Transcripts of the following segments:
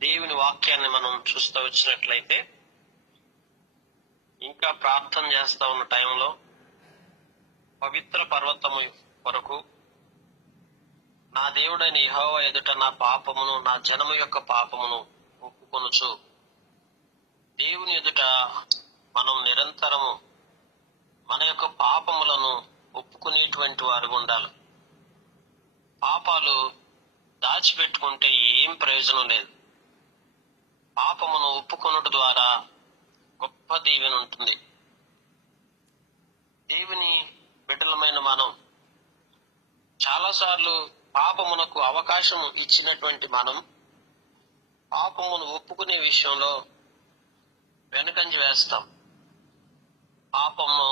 దేవుని వాక్యాన్ని మనం చూస్తూ వచ్చినట్లయితే, ఇంకా ప్రార్థన చేస్తా ఉన్న టైంలో పవిత్ర పర్వతము కొరకు నా దేవుడైన యెహోవా ఎదుట నా పాపమును, నా జనము యొక్క పాపమును ఒప్పుకొనుచు, దేవుని ఎదుట మనం నిరంతరము మన యొక్క పాపములను ఒప్పుకునేటువంటి వారు ఉండాలి. పాపాలు దాచిపెట్టుకుంటే ఏం ప్రయోజనం లేదు. పాపమును ఒప్పుకొనుట ద్వారా గొప్ప దీవెన ఉంటుంది. దేవుని బిడ్డలమైన మనం చాలాసార్లు పాపమునకు అవకాశం ఇచ్చినటువంటి మనం పాపమును ఒప్పుకునే విషయంలో వెనుకంజ వేస్తాం. పాపము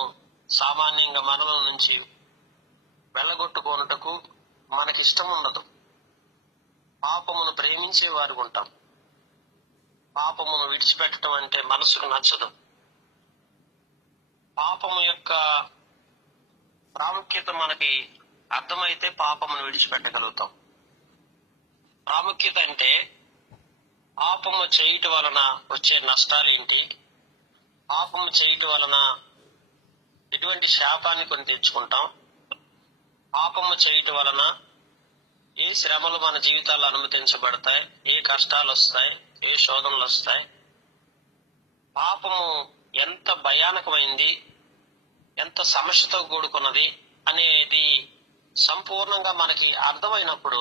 సామాన్యంగా మనల నుంచి వెళ్ళగొట్టుకోనుటకు మనకిష్టం ఉండదు. పాపమును ప్రేమించే వారు ఉంటాం. పాపమును విడిచిపెట్టడం అంటే మనసుకు నచ్చదు. పాపము యొక్క ప్రాముఖ్యత మనకి అర్థమైతే పాపమును విడిచిపెట్టగలుగుతాం. ప్రాముఖ్యత అంటే పాపము చేయటం వలన వచ్చే నష్టాలేంటి, పాపము చేయటం వలన ఎటువంటి శాపాన్ని కొని తెచ్చుకుంటాం, పాపము చేయటం వలన ఏ శ్రమలు మన జీవితాల్లో అనుమతించబడతాయి, ఏ కష్టాలు వస్తాయి, ఏ శోధనలు వస్తాయి, పాపము ఎంత భయానకమైంది, ఎంత సమస్యతో కూడుకున్నది అనేది సంపూర్ణంగా మనకి అర్థమైనప్పుడు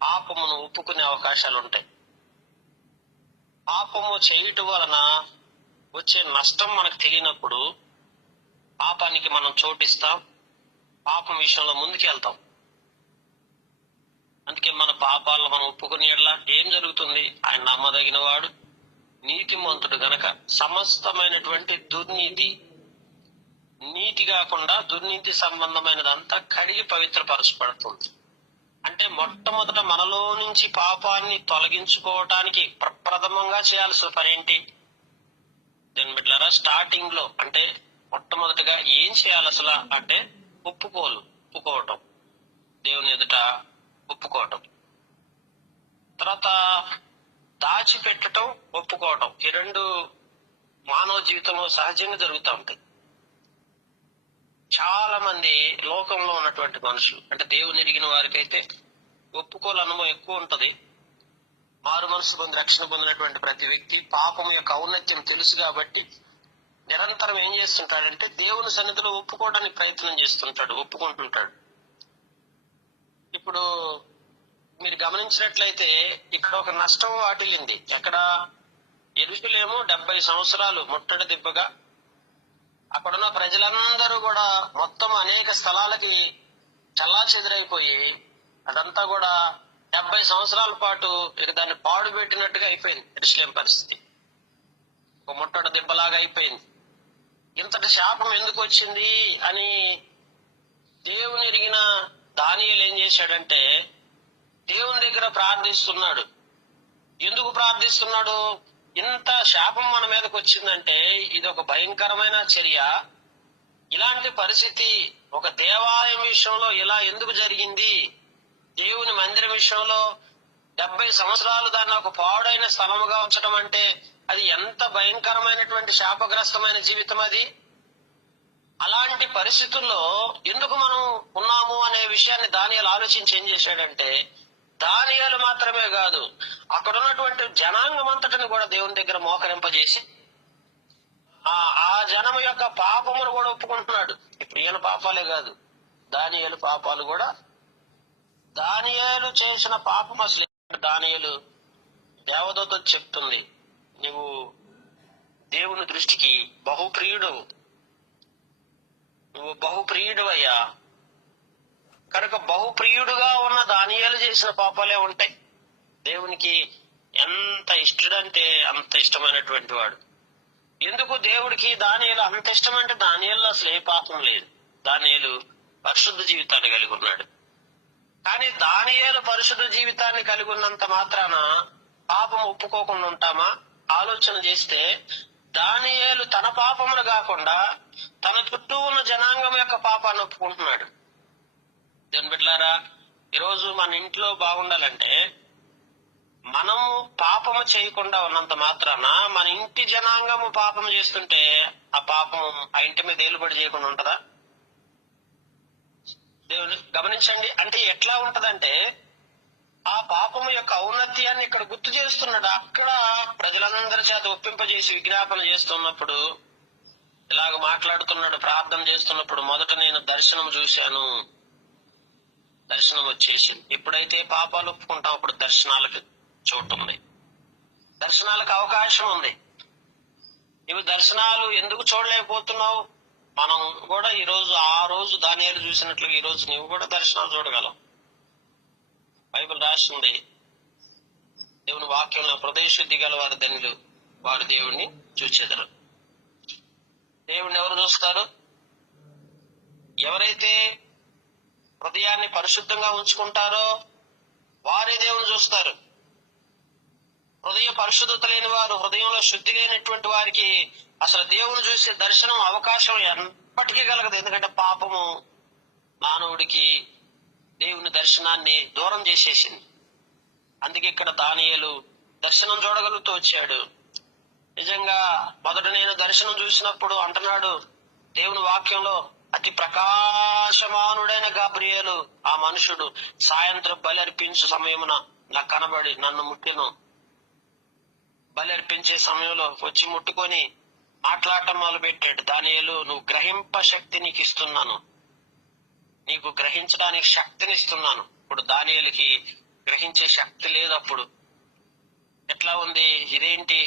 పాపమును ఒప్పుకునే అవకాశాలు ఉంటాయి. పాపము చేయటం వలన వచ్చే నష్టం మనకు తెలియనప్పుడు పాపానికి మనం చోటిస్తాం, పాపం విషయంలో ముందుకెళ్తాం. అందుకే మన పాపాలను మనం ఒప్పుకునేలా ఏం జరుగుతుంది? ఆయన నమ్మదగిన వాడు, నీతిమంతుడు గనక సమస్తమైనటువంటి దుర్నీతి, నీతి కాకుండా దుర్నీతి సంబంధమైనదంతా కడిగి పవిత్రపరచబడుతుంది. అంటే మొట్టమొదట మనలో నుంచి పాపాన్ని తొలగించుకోవటానికి ప్రప్రథమంగా చేయాల్సిన పని ఏంటి? దీని బిడ్డలారా, స్టార్టింగ్ లో అంటే మొట్టమొదటిగా ఏం చేయాలి అసలు అంటే ఒప్పుకోవటం, దేవుని ఎదుట ఒప్పుకోవటం. తర్వాత దాచిపెట్టడం, ఒప్పుకోవటం. ఈ రెండు మానవ జీవితంలో సహజంగా జరుగుతూ ఉంటాయి. చాలా మంది లోకంలో ఉన్నటువంటి మనుషులు అంటే దేవుని ఎరిగిన వారికైతే ఒప్పుకోలు అనుభవం ఎక్కువ ఉంటది. మారు మనసు పొంది రక్షణ పొందినటువంటి ప్రతి వ్యక్తి పాపం యొక్క ఔన్నత్యం తెలుసు కాబట్టి నిరంతరం ఏం చేస్తుంటాడంటే దేవుని సన్నిధిలో ఒప్పుకోవడానికి ప్రయత్నం చేస్తుంటాడు, ఒప్పుకుంటుంటాడు. ఇప్పుడు మీరు గమనించినట్లయితే ఇక్కడ ఒక నష్టం వాటిల్లింది. ఎక్కడ? యెరూషలేము 70 సంవత్సరాలు ముట్టడి దిబ్బగా, అక్కడున్న ప్రజలందరూ కూడా మొత్తం అనేక స్థలాలకి చల్లాచెదురైపోయి అదంతా కూడా 70 సంవత్సరాల పాటు ఇక దాన్ని పాడు పెట్టినట్టుగా అయిపోయింది. యెరూషలేం పరిస్థితి ఒక ముట్టడి దిబ్బలాగా అయిపోయింది. ఇంతటి శాపం ఎందుకు వచ్చింది అని దేవుని ఎరిగిన దానియేలు ఏం చేశాడంటే దేవుని దగ్గర ప్రార్థిస్తున్నాడు. ఎందుకు ప్రార్థిస్తున్నాడు? ఇంత శాపం మన మీదకి వచ్చిందంటే ఇది ఒక భయంకరమైన చర్య. ఇలాంటి పరిస్థితి ఒక దేవాలయం విషయంలో ఇలా ఎందుకు జరిగింది? దేవుని మందిరం విషయంలో 70 సంవత్సరాలు దాన్ని ఒక పాడైన స్థలముగా ఉంచడం అంటే అది ఎంత భయంకరమైనటువంటి శాపగ్రస్తమైన జీవితం అది. అలాంటి పరిస్థితుల్లో ఎందుకు మనం ఉన్నాము అనే విషయాన్ని దానియేలు ఆలోచించి ఏం చేశాడంటే, దానియేలు మాత్రమే కాదు అక్కడ ఉన్నటువంటి జనాంగం అంతటిని కూడా దేవుని దగ్గర మోకరింపజేసి ఆ జనం యొక్క పాపమును కూడా ఒప్పుకుంటున్నాడు. ఇప్పుడు ఈయన పాపాలే కాదు, దానియేలు పాపాలు కూడా. దానియేలు చేసిన పాపం అసలు దానియేలు దేవదూత చెప్తుంది, నువ్వు దేవుని దృష్టికి నువ్వు బహుప్రియుడు అయ్యా. కనుక బహుప్రియుడుగా ఉన్న దానియేలు చేసిన పాపాలే ఉంటాయి. దేవునికి ఎంత ఇష్టడంటే అంత ఇష్టమైనటువంటి వాడు. ఎందుకు దేవుడికి దానియేలు అంత ఇష్టం అంటే దానియేలులో అసలు ఏ పాపం లేదు. దానియేలు పరిశుద్ధ జీవితాన్ని కలిగి ఉన్నాడు. కానీ దానియేలు పరిశుద్ధ జీవితాన్ని కలిగి ఉన్నంత మాత్రాన పాపం ఒప్పుకోకుండా ఉంటామా? ఆలోచన చేస్తే దానియేలు తన పాపములు కాకుండా తన చుట్టూ ఉన్న జనాంగం యొక్క పాపాన్ని ఒప్పుకుంటున్నాడు. దేవుని బిడ్డలారా, ఈరోజు మన ఇంట్లో బాగుండాలంటే మనము పాపము చేయకుండా ఉన్నంత మాత్రాన మన ఇంటి జనాంగము పాపం చేస్తుంటే ఆ పాపం ఆ ఇంటి మీద ఏలుబడి చేయకుండా ఉంటదా? దేవుని గమనించండి. అంటే ఎట్లా ఉంటదంటే ఆ పాపము యొక్క ఔన్నత్యాన్ని ఇక్కడ గుర్తు చేస్తున్నాడు. అక్కడ ప్రజలందరి చేత ఒప్పింపజేసి విజ్ఞాపన చేస్తున్నప్పుడు ఇలాగ మాట్లాడుతున్నాడు. ప్రార్థన చేస్తున్నప్పుడు మొదట నేను దర్శనం చూశాను, దర్శనం వచ్చేసింది. ఎప్పుడైతే పాపాలు ఒప్పుకుంటాం అప్పుడు దర్శనాలకు చోటు ఉంది, దర్శనాలకు అవకాశం ఉంది. ఇవి దర్శనాలు ఎందుకు చూడలేకపోతున్నావు? మనం కూడా ఈ రోజు ఆ రోజు దానియేలు చూసినట్లుగా ఈ రోజు నువ్వు కూడా దర్శనాలు చూడగలవు. బైబిల్ రాస్తుంది, దేవుని వాక్యంలో హృదయ శుద్ధి గల వారి ధన్యులు, వారు దేవుణ్ణి చూచెదరు. దేవుణ్ణి ఎవరు చూస్తారు? ఎవరైతే హృదయాన్ని పరిశుద్ధంగా ఉంచుకుంటారో వారే దేవుని చూస్తారు. హృదయ పరిశుద్ధత లేని వారు, హృదయంలో శుద్ధి లేనటువంటి వారికి అసలు దేవుని చూసే దర్శనం అవకాశం ఎప్పటికీ కలగదు. ఎందుకంటే పాపము మానవుడికి దేవుని దర్శనాన్ని దూరం చేసేసింది. అందుకే ఇక్కడ దానియేలు దర్శనం చూడగలుగుతూ వచ్చాడు. నిజంగా మొదట నేను దర్శనం చూసినప్పుడు అంటున్నాడు దేవుని వాక్యంలో, అతి ప్రకాశమానుడైన గాబ్రియేలు ఆ మనుషుడు సాయంత్రం బలి అర్పించు సమయమున నాకు కనబడి నన్ను ముట్టెను. బలి అర్పించే సమయంలో వచ్చి ముట్టుకొని మాట్లాడటం మొదలు పెట్టాడు. దానియేలు, నువ్వు గ్రహింప శక్తి నీకు ఇస్తున్నాను, నీకు గ్రహించడానికి శక్తిని ఇస్తున్నాను. ఇప్పుడు దానియేలుకి గ్రహించే శక్తి లేదు. అప్పుడు ఎట్లా ఉంది, ఇదేంటి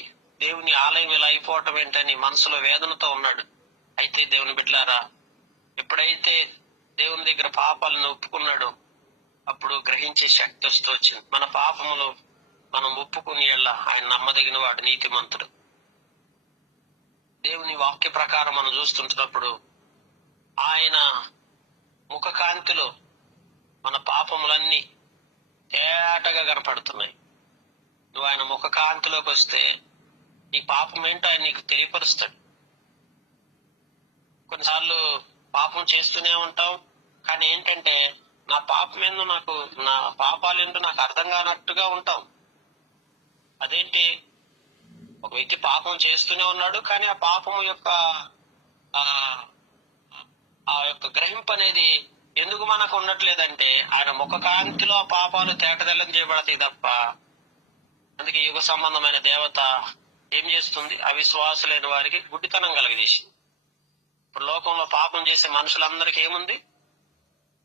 దేవుని ఆలయం ఇలా అయిపోవటం ఏంటని మనసులో వేదనతో ఉన్నాడు. అయితే దేవుని బిడ్డలారా, ఎప్పుడైతే దేవుని దగ్గర పాపాలను ఒప్పుకున్నాడో అప్పుడు గ్రహించే శక్తి వస్తూ వచ్చింది. మన పాపములు మనం ఒప్పుకుని ఆయన నమ్మదగిన వాడు, నీతిమంతుడు. దేవుని వాక్య ప్రకారం మనం చూస్తుంటున్నప్పుడు ఆయన ముఖ కాంతిలో మన పాపములన్నీ తేటగా కనపడుతున్నాయి. నువ్వు ఆయన ముఖ కాంతిలోకి వస్తే నీ పాపం ఏంటో ఆయన నీకు తెలియపరుస్తాడు. కొన్నిసార్లు పాపం చేస్తూనే ఉంటాం, కానీ ఏంటంటే నా పాపం ఏందో నా పాపాలు ఏంటో నాకు అర్థం కానట్టుగా ఉంటాం. అదేంటి, ఒక వ్యక్తి పాపం చేస్తూనే ఉన్నాడు, కానీ ఆ పాపము యొక్క ఆ యొక్క గ్రహింపు అనేది ఎందుకు మనకు ఉండట్లేదంటే ఆయన ముఖ కాంతిలో ఆ పాపాలు తేటతెల్లం చేయబడతాయి తప్ప. అందుకే యుగ సంబంధమైన దేవత ఏం చేస్తుంది, అవిశ్వాసులైన వారికి గుడ్డితనం కలగజేసింది. ఇప్పుడు లోకంలో పాపం చేసే మనుషులందరికీ ఏముంది,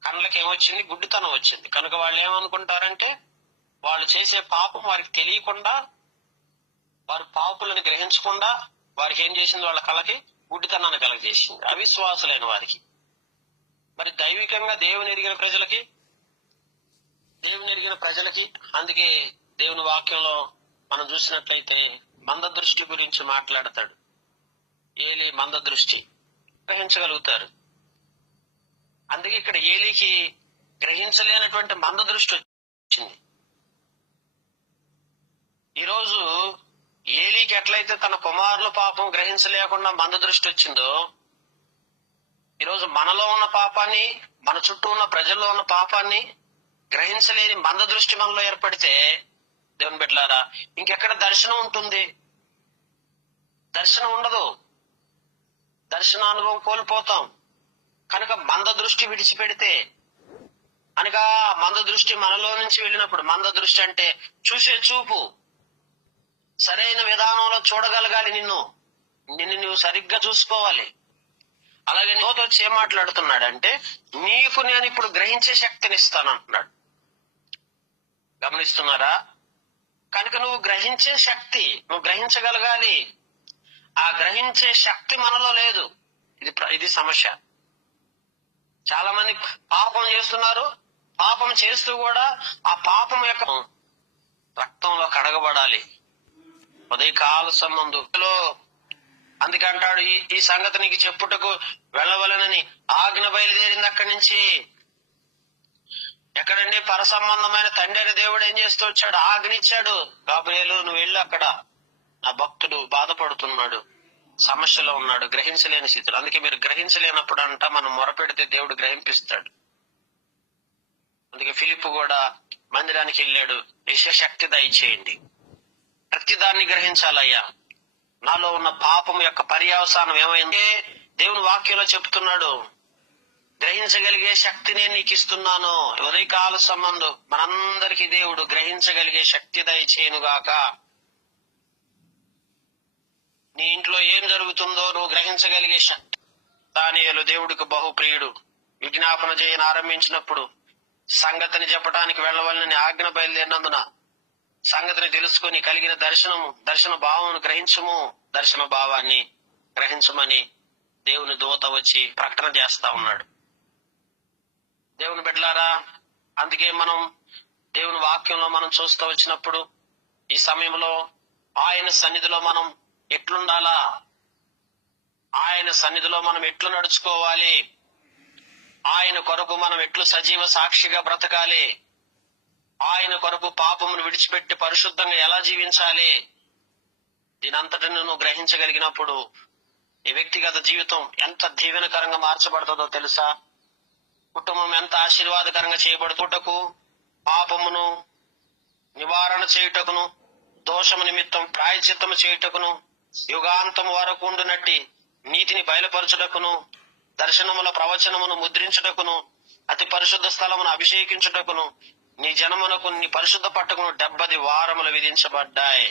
కళ్ళకి ఏమొచ్చింది, గుడ్డితనం వచ్చింది. కనుక వాళ్ళు ఏమనుకుంటారంటే వాళ్ళు చేసే పాపం వారికి తెలియకుండా, వారు పాపులను గ్రహించకుండా వారికి ఏం చేసింది, వాళ్ళ కళకి గుడ్డితనాన్ని కలగజేసింది, అవిశ్వాసులైన వారికి. మరి దైవికంగా దేవుని ఎరిగిన ప్రజలకి అందుకే దేవుని వాక్యంలో మనం చూసినట్లయితే మంద దృష్టి గురించి మాట్లాడతాడు. ఏలి మంద దృష్టి గ్రహించగలుగుతారు. అందుకే ఇక్కడ ఏలికి గ్రహించలేనటువంటి మంద దృష్టి వచ్చింది. ఈరోజు ఏలికి ఎట్లయితే తన కుమారుల పాపం గ్రహించలేకుండా మంద దృష్టి వచ్చిందో, ఈరోజు మనలో ఉన్న పాపాన్ని, మన చుట్టూ ఉన్న ప్రజల్లో ఉన్న పాపాన్ని గ్రహించలేని మంద దృష్టి మనలో ఏర్పడితే దేవుని బిడ్డలారా ఇంకెక్కడ దర్శనం ఉంటుంది? దర్శనం ఉండదు, దర్శనానుభవం కోల్పోతాం. కనుక మంద దృష్టి విడిచిపెడితే, అనగా మంద దృష్టి మనలో నుంచి వెళ్ళినప్పుడు, మంద దృష్టి అంటే చూసే చూపు, సరైన విధానంలో చూడగలగాలి, నిన్ను నువ్వు సరిగ్గా చూసుకోవాలి. అలాగే నోతో వచ్చి ఏం మాట్లాడుతున్నాడంటే నీకు నేను ఇప్పుడు గ్రహించే శక్తిని ఇస్తాను అంటున్నాడు. గమనిస్తున్నారా? కనుక నువ్వు గ్రహించే శక్తి, నువ్వు గ్రహించగలగాలి. ఆ గ్రహించే శక్తి మనలో లేదు. ఇది సమస్య. చాలా మంది పాపం చేస్తున్నారు, పాపం చేస్తూ కూడా ఆ పాపం యొక్క రక్తంలో కడగబడాలి ఉదయకాల సంబంధంలో. అందుకే అంటాడు, ఈ సంగతి నీకు చెప్పుటకు వెళ్ళవలనని ఆజ్ఞ బయలుదేరింది. అక్కడి నుంచి ఎక్కడండి, పరసంబంధమైన తండ్రి దేవుడు ఏం చేస్తూ వచ్చాడు, ఆజ్ఞ ఇచ్చాడు. గాబ్రియేలు నువ్వు వెళ్ళి, అక్కడ నా భక్తుడు బాధపడుతున్నాడు, సమస్యలో ఉన్నాడు, గ్రహించలేని స్థితిలో. అందుకే మీరు గ్రహించలేనప్పుడు మనం మొరపెడితే దేవుడు గ్రహింపిస్తాడు. అందుకే ఫిలిప్పు కూడా మందిరానికి వెళ్ళాడు. శక్తి దయచేయండి, ప్రతిదాన్ని గ్రహించాలయ్యా. నాలో ఉన్న పాపం యొక్క పర్యవసానం ఏమైంది? దేవుని వాక్యంలో చెప్తున్నాడు, గ్రహించగలిగే శక్తి నేను నీకు ఇస్తున్నాను. ఉదయకాల సంబంధం మనందరికీ దేవుడు గ్రహించగలిగే శక్తి దయచేయునుగాక. నీ ఇంట్లో ఏం జరుగుతుందో నువ్వు గ్రహించగలిగే శక్తి. దానియేలు దేవుడికి బహుప్రియుడు. విజ్ఞాపన చేయని ఆరంభించినప్పుడు సంగతిని చెప్పడానికి వెళ్ళవలనని ఆజ్ఞ బయలుదేరినందున సంగతిని తెలుసుకుని కలిగిన దర్శన భావమును గ్రహించము, దర్శన భావాన్ని గ్రహించమని దేవుని దూత వచ్చి ప్రకటన చేస్తా ఉన్నాడు. దేవుని బిడ్డలారా, అందుకే మనం దేవుని వాక్యంలో మనం చూస్తూ వచ్చినప్పుడు ఈ సమయంలో ఆయన సన్నిధిలో మనం ఎట్లుండాలా, ఆయన సన్నిధిలో మనం ఎట్లు నడుచుకోవాలి, ఆయన కొరకు మనం ఎట్లు సజీవ సాక్షిగా బ్రతకాలి, ఆయన కొరకు పాపమును విడిచిపెట్టి పరిశుద్ధంగా ఎలా జీవించాలి, దీనంతటిని నువ్వు గ్రహించగలిగినప్పుడు ఈ వ్యక్తిగత జీవితం ఎంత దీవెనకరంగా మార్చబడుతుందో తెలుసా? కుటుంబం ఎంత ఆశీర్వాదకరంగా చేయబడుతుటకు, పాపమును నివారణ చేయుటకును, దోషము నిమిత్తం ప్రాయశ్చిత్తము చేయుటకును, యుగాంతం వరకు ఉండునట్టి నీతిని బయలుపరచుటకును, దర్శనముల ప్రవచనమును ముద్రించుటకును, అతి పరిశుద్ధ స్థలమును అభిషేకించుటకును, నీ జనమునకు నీ పరిశుద్ధ పట్టకును 70 వారములు విధించబడ్డాయి.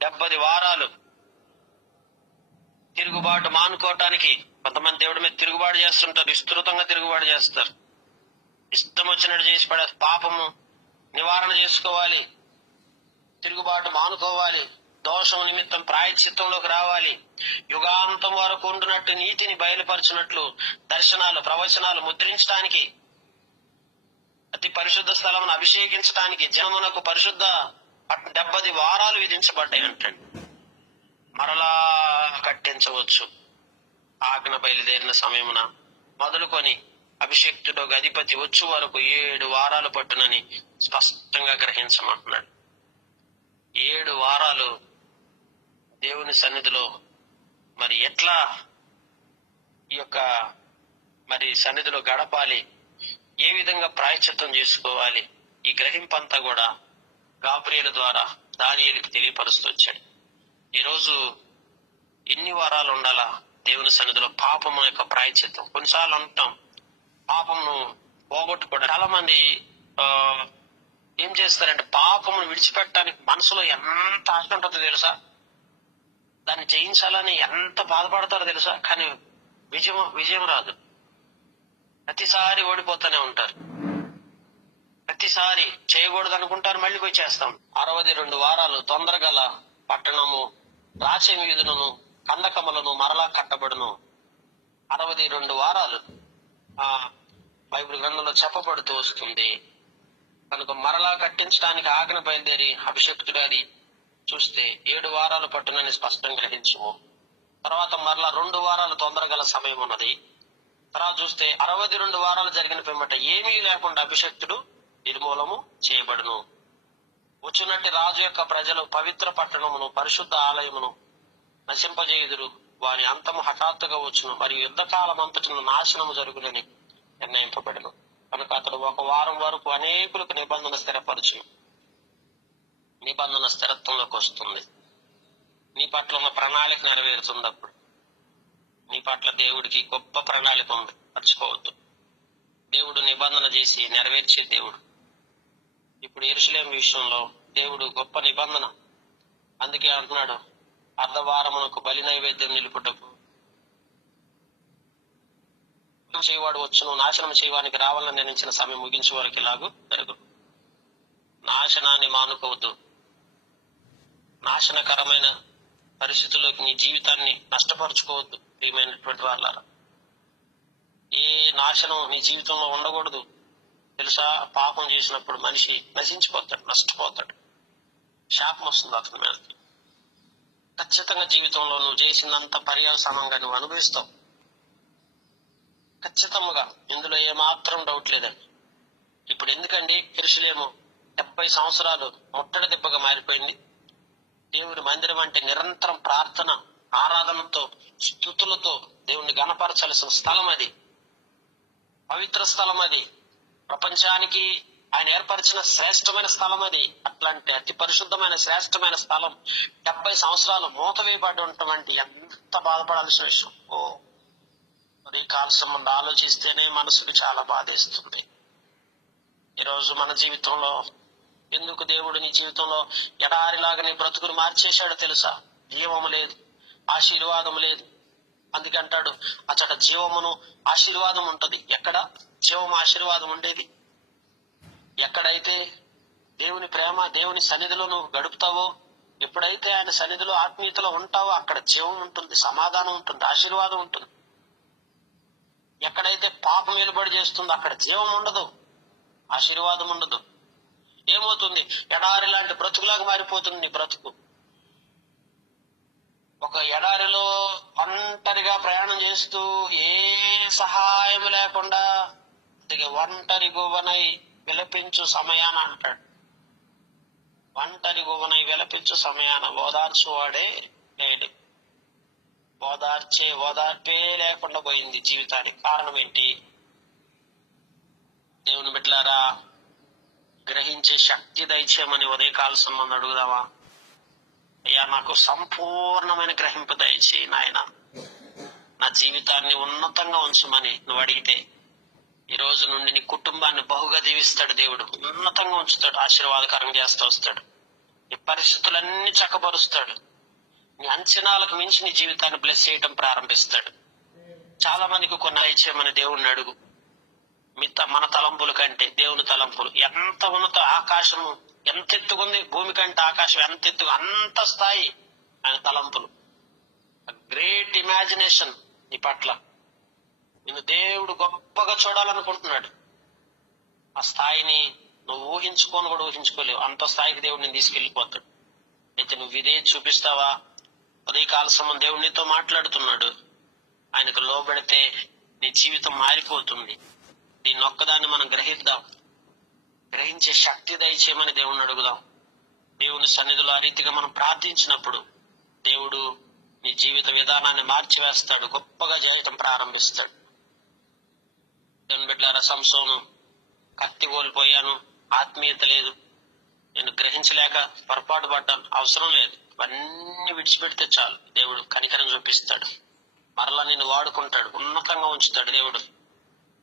70 వారాలు తిరుగుబాటు మానుకోవటానికి. కొంతమంది దేవుడి మీద తిరుగుబాటు చేస్తుంటారు, విస్తృతంగా తిరుగుబాటు చేస్తారు, ఇష్టం వచ్చినట్టు చేసి పడే. పాపము నివారణ చేసుకోవాలి, తిరుగుబాటు మానుకోవాలి, దోషం నిమిత్తం ప్రాయశ్చిత్తంలోకి రావాలి, యుగాంతం వరకు ఉండునట్టు నీతిని బయలుపరచినట్లు దర్శనాలు ప్రవచనాలు ముద్రించడానికి, అతి పరిశుద్ధ స్థలమును అభిషేకించడానికి జనమునకు పరిశుద్ధ 70 వారాలు విధించబడ్డాయి అంటండి. మరలా కట్టించవచ్చు. ఆజ్ఞ బయలుదేరిన సమయమున మొదలుకొని అభిషేక్తుడు అధిపతి వచ్చు వరకు 7 వారాలు పట్టునని స్పష్టంగా గ్రహించమంటున్నాడు. 7 వారాలు దేవుని సన్నిధిలో మరి ఎట్లా ఈ యొక్క మరి సన్నిధిలో గడపాలి, ఏ విధంగా ప్రాయశ్చిత్తం చేసుకోవాలి, ఈ గ్రహింపంతా కూడా గాబ్రియేలు ద్వారా దానియేలుకి తెలియపరుస్తూ వచ్చాడు. ఈరోజు ఎన్ని వారాలు ఉండాలా దేవుని సన్నిధిలో? పాపము యొక్క ప్రాయశ్చిత్తం. కొన్నిసార్లు అంటాం పాపమును పోగొట్టుకోవడం. చాలా మంది ఏం చేస్తారంటే పాపమును విడిచిపెట్టడానికి మనసులో ఎంత ఆశ ఉంటుందో తెలుసా, దాన్ని జయించాలని ఎంత బాధపడతారో తెలుసా, కానీ విజయం రాదు. ప్రతిసారి ఓడిపోతూనే ఉంటారు. ప్రతిసారి చేయకూడదు అనుకుంటారు, మళ్ళీ పోయి చేస్తాం. 62 వారాలు తొందరగల పట్టణము రాచమీదును కందకములను మరలా కట్టబడును. 62 వారాలు బైబిల్ గ్రంథంలో చెప్పబడుతూ వస్తుంది. కనుక మరలా కట్టించడానికి ఆజ్ఞ బయలుదేరి అభిషేక్తుడు అది చూస్తే 7 వారాలు పట్టునని స్పష్టంగా గ్రహించము. తర్వాత మరలా 2 వారాలు తొందరగల సమయం ఉన్నది. తర్వాత చూస్తే 62 వారాలు జరిగిన పిమ్మట ఏమీ లేకుండా అభిషేక్తుడు నిర్మూలము చేయబడును. వచ్చునట్టి రాజు యొక్క ప్రజలు పవిత్ర పట్టణమును పరిశుద్ధ ఆలయమును నశింపజేయుదురు. వారి అంతము హఠాత్తుగా వచ్చును, మరియు యుద్ధకాలం అంతటిను నాశనము జరుగునని నిర్ణయింపబడును. కనుక అతడు 1 వారం వరకు అనేకులకు నిబంధన స్థిరపరచును. నిబంధన స్థిరత్వంలోకి వస్తుంది. నీ పట్ల ఉన్న ప్రణాళిక నెరవేరుతుంది. అప్పుడు నీ పట్ల దేవుడికి గొప్ప ప్రణాళిక ఉంది, మర్చిపోవద్దు. దేవుడు నిబంధన చేసి నెరవేర్చే దేవుడు. ఇప్పుడు యెరూషలేము విషయంలో దేవుడు గొప్ప నిబంధన. అందుకే అంటున్నాడు, అర్ధవారమునకు బలి నైవేద్యం నిలుపుటకు చేయవాడు వచ్చును, నాశనం చేయడానికి రావాలని నిర్ణయించిన సమయం ముగించే వరకు ఇలాగూ జరుగు. నాశనాన్ని మానుకోవద్దు. నాశనకరమైన పరిస్థితుల్లోకి నీ జీవితాన్ని నష్టపరుచుకోవద్దు. ప్రియమైనటువంటి వాళ్ళారా, ఏ నాశనం నీ జీవితంలో ఉండకూడదు. తెలుసా, పాపం చేసినప్పుడు మనిషి నశించిపోతాడు, నష్టపోతాడు, శాపం వస్తుంది అతని మీద. ఖచ్చితంగా జీవితంలో నువ్వు చేసినంత పర్యావసానంగా నువ్వు అనుభవిస్తావు. ఖచ్చితంగా, ఇందులో ఏమాత్రం డౌట్ లేదండి. ఇప్పుడు ఎందుకండి యెరూషలేము 70 సంవత్సరాలు ముట్టడి దిబ్బగా మారిపోయింది? దేవుని మందిరం అంటే నిరంతరం ప్రార్థన, ఆరాధనతో, స్తుతులతో దేవుణ్ణి గణపరచాల్సిన స్థలం అది, పవిత్ర స్థలం అది. ప్రపంచానికి ఆయన ఏర్పరిచిన శ్రేష్టమైన స్థలం అది. అట్లాంటి అతి పరిశుద్ధమైన శ్రేష్టమైన స్థలం 70 సంవత్సరాలు మూత వేయబడి ఉన్నటువంటి ఎంత బాధపడాల్సిన విషయం. మరి కాల్సం ముందు ఆలోచిస్తేనే మనసుకు చాలా బాధేస్తుంది. ఈరోజు మన జీవితంలో ఎందుకు దేవుడు నీ జీవితంలో ఎడారిలాగా నీ బ్రతుకును మార్చేశాడో తెలుసా? జీవము లేదు, ఆశీర్వాదం లేదు. అందుకే అంటాడు, అచ్చట జీవమును ఆశీర్వాదం ఉంటది. ఎక్కడ జీవము ఆశీర్వాదం ఉండేది? ఎక్కడైతే దేవుని ప్రేమ, దేవుని సన్నిధిలో నువ్వు గడుపుతావో, ఎప్పుడైతే ఆయన సన్నిధిలో ఆత్మీయతలో ఉంటావో అక్కడ జీవం ఉంటుంది, సమాధానం ఉంటుంది, ఆశీర్వాదం ఉంటుంది. ఎక్కడైతే పాపం వెలుబడి చేస్తుందో అక్కడ జీవం ఉండదు, ఆశీర్వాదం ఉండదు. ఏమవుతుంది? ఎడారి లాంటి బ్రతుకులాగా మారిపోతుంది నీ బ్రతుకు. ఒక ఎడారిలో ఒంటరిగా ప్రయాణం చేస్తూ ఏ సహాయం లేకుండా ఒంటరి గువ్వనై విలపించు సమయాన అంటాడు. ఒంటరి గువ్వనై విలపించు సమయాన ఓదార్చువాడే లేడు. ఓదార్పే లేకుండా పోయింది జీవితానికి. కారణం ఏంటి? దేవుని బిడ్డలారా, గ్రహించే శక్తి దయచేయమని ఉదయకాల సంబంధం అడుగుదామా? అయ్యా, నాకు సంపూర్ణమైన గ్రహింపు దయచేయి నాయన. నా జీవితాన్ని ఉన్నతంగా ఉంచమని నువ్వు అడిగితే ఈ రోజు నుండి నీ కుటుంబాన్ని బహుగా దీవిస్తాడు దేవుడు. ఉన్నతంగా ఉంచుతాడు, ఆశీర్వాదకరంగా చేస్తూ వస్తాడు. నీ పరిస్థితులన్నీ చక్కబరుస్తాడు. నీ అంచనాలకు మించి నీ జీవితాన్ని బ్లెస్ చేయడం ప్రారంభిస్తాడు. చాలా మందికి కొన్ని దయచేయమని దేవుణ్ణి అడుగు. మన తలంపుల కంటే దేవుని తలంపులు ఎంత ఉన్నత. ఆకాశము ఎంత ఎత్తుకుంది, భూమి కంటే ఆకాశం ఎంత ఎత్తు, అంత స్థాయి ఆయన తలంపులు. గ్రేట్ ఇమాజినేషన్ నీ పట్ల. నిన్ను దేవుడు గొప్పగా చూడాలనుకుంటున్నాడు. ఆ స్థాయిని నువ్వు ఊహించుకొని కూడా ఊహించుకోలేవు. అంత స్థాయికి దేవుడు నేను తీసుకెళ్లిపోతాడు. అయితే నువ్వు ఇదే చూపిస్తావా? ఉదయకాల సమయం దేవుడు నీతో మాట్లాడుతున్నాడు. ఆయనకు లోబడితే నీ జీవితం మారిపోతుంది. దీన్ని ఒక్కదాన్ని మనం గ్రహిద్దాం. గ్రహించే శక్తి దయచేయమని దేవుణ్ణి అడుగుదాం. దేవుని సన్నిధిలో ఆ రీతిగా మనం ప్రార్థించినప్పుడు దేవుడు నీ జీవిత విధానాన్ని మార్చివేస్తాడు, గొప్పగా చేయటం ప్రారంభిస్తాడు. దేవుని బిడ్డలారా, సంసోను కత్తి కోల్పోయాను, ఆత్మీయత లేదు, నేను గ్రహించలేక పొరపాటు పడ్డాను, అవసరం లేదు, ఇవన్నీ విడిచిపెడితే చాలు. దేవుడు కనికరం చూపిస్తాడు, మరలా నిన్ను వాడుకుంటాడు, ఉన్నతంగా ఉంచుతాడు. దేవుడు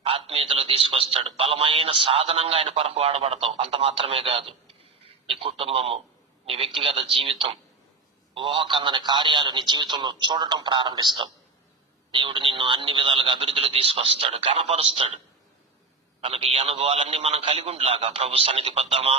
ఆత్మీయతలో తీసుకొస్తాడు. బలమైన సాధనంగా ఆయన కొరకు వాడబడతావు. అంత మాత్రమే కాదు, నీ కుటుంబము, నీ వ్యక్తిగత జీవితం, ఊహకందని కార్యాలు నీ జీవితంలో చూడటం ప్రారంభిస్తావు. దేవుడు నిన్ను అన్ని విధాలుగా అభివృద్ధిలో తీసుకొస్తాడు, కనపరుస్తాడు. కనుక ఈ అనుభవాలన్నీ మనం కలిగి ఉండలాగా ప్రభు సన్నిధికి వద్దామా?